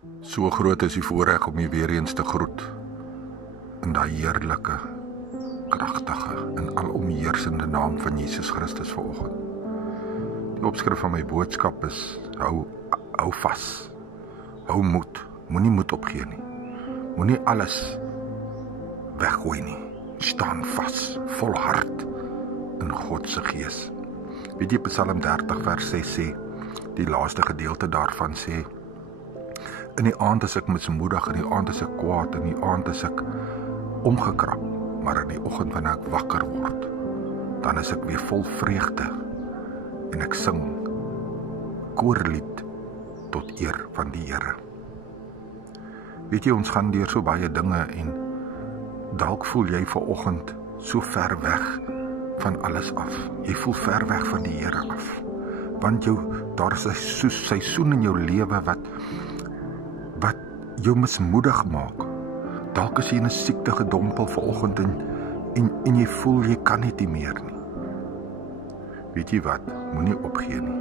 So groot is die voorreg om U weer eens te groet in daai heerlike, kragtige en alomheersende naam van Jesus Christus vanoggend. Die opskrif van my boodskap is: hou vas, hou moed, moenie moed opgee nie, moenie alles weggooi nie, staan vas, volhard in God se gees. Weet jy, Psalm 30 vers 6 sê, die laaste gedeelte daarvan sê: in die aand is ek mismoedig, in die aand is ek kwaad, in die aand is ek omgekrap, maar in die oggend wanneer ek wakker word, dan is ek weer vol vreugde en ek sing koorlied tot eer van die Here. Weet jy, ons gaan deur so baie dinge en dalk voel jy vanoggend so ver weg van alles af. Jy voel ver weg van die Here af, want daar is 'n seisoen in jou lewe wat jou mismoedig maak. Dalk is jy in 'n siekte gedompel vanoggend en jy voel jy kan net nie meer nie. Weet jy wat? Moenie opgee nie.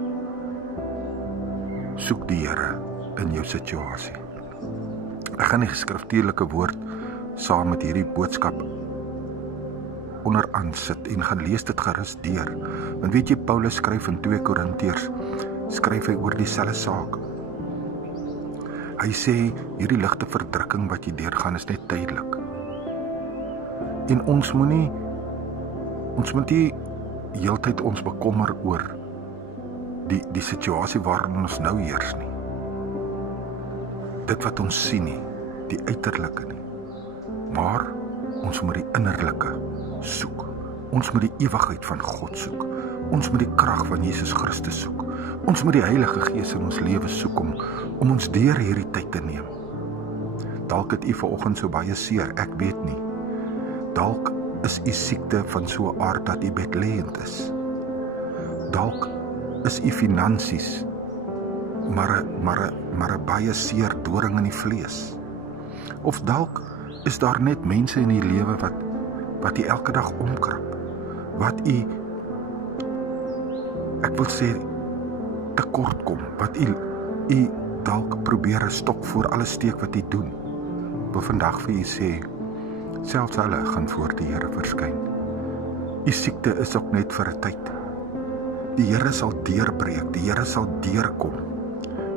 Soek die Here in jou situasie. Ek gaan die geskriftuurlike woord saam met hierdie boodskap onderaan sit en gaan lees dit gerus deur. Want weet jy, Paulus skryf in 2 Korintiërs, skryf hy oor dieselfde saak. Hy sê, hierdie ligte verdrukking wat jy deurgaan is net tydelik. En ons moet nie heeltyd ons bekommer oor die situasie waarin ons nou heers nie. Dit wat ons sien nie, die uiterlike nie. Maar ons moet die innerlike soek. Ons moet die ewigheid van God soek. Ons moet die krag van Jesus Christus soek. Ons moet die Heilige Gees in ons lewe soek om ons deur hierdie tyd te neem. Dalk het u vanoggend so baie seer, ek weet nie. Dalk is u siekte van so 'n aard dat u bedlêend is. Dalk is u finansies maar 'n baie seer doring in die vlees. Of dalk is daar net mense in u lewe wat u elke dag omkrap, wat u, ek wil sê, tekort kom, wat u dalk probeer 'n stok voor alles steek wat u doen. Wil vandag vir u sê, selfs hulle gaan voor die Here verskyn. U siekte is ook net vir 'n tyd. Die Here sal deurbreek, die Here sal deurkom.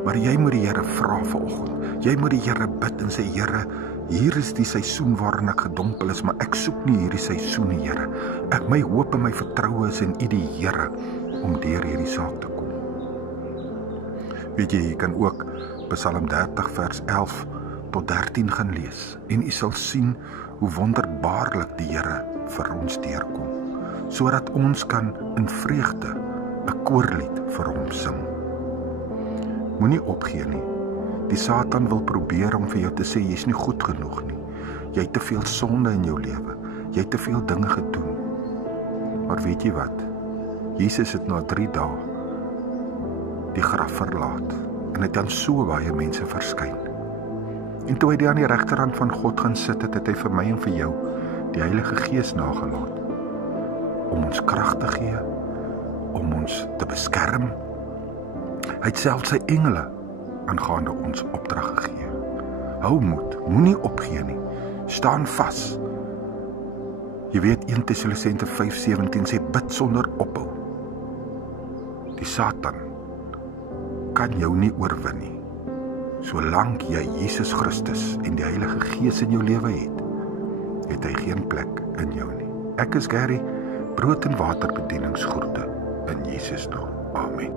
Maar jy moet die Here vra vanoggend. Jy moet die Here bid en sê, Here, hier is die seisoen waarin ek gedompel is, maar ek soek nie hierdie seisoen nie, Here. My hoop en my vertroue is in U die Here om deur hierdie saak te kom. Weet jy kan ook Psalm 30 vers 11 tot 13 gaan lees en u sal sien hoe wonderbaarlik die Here vir ons deurkom, sodat ons kan in vreugde 'n koorlied vir hom sing. Moenie opgee nie. Die Satan wil probeer om vir jou te sê, jy's nie goed genoeg nie. Jy het te veel sonde in jou lewe. Jy het te veel dinge gedoen. Maar weet jy wat? Jesus het na 3 dae die graf verlaat en het aan so baie mense verskyn. En toe hy daar aan die regterhand van God gaan sit, het hy vir my en vir jou die Heilige Gees nagelaat om ons krag te gee, om ons te beskerm. Hy het self sy engele aangaande ons opdrag gegee. Hou moed, moenie opgee nie. Staan vas. Jy weet 1 Tessalonisense 5:17 sê bid sonder ophou. Die Satan kan jou nie oorwin nie. Solank jy Jesus Christus en die Heilige Gees in jou lewe het hy geen plek in jou nie. Ek is Gary, brood en water bedieningsgroete in Jesus naam. Amen.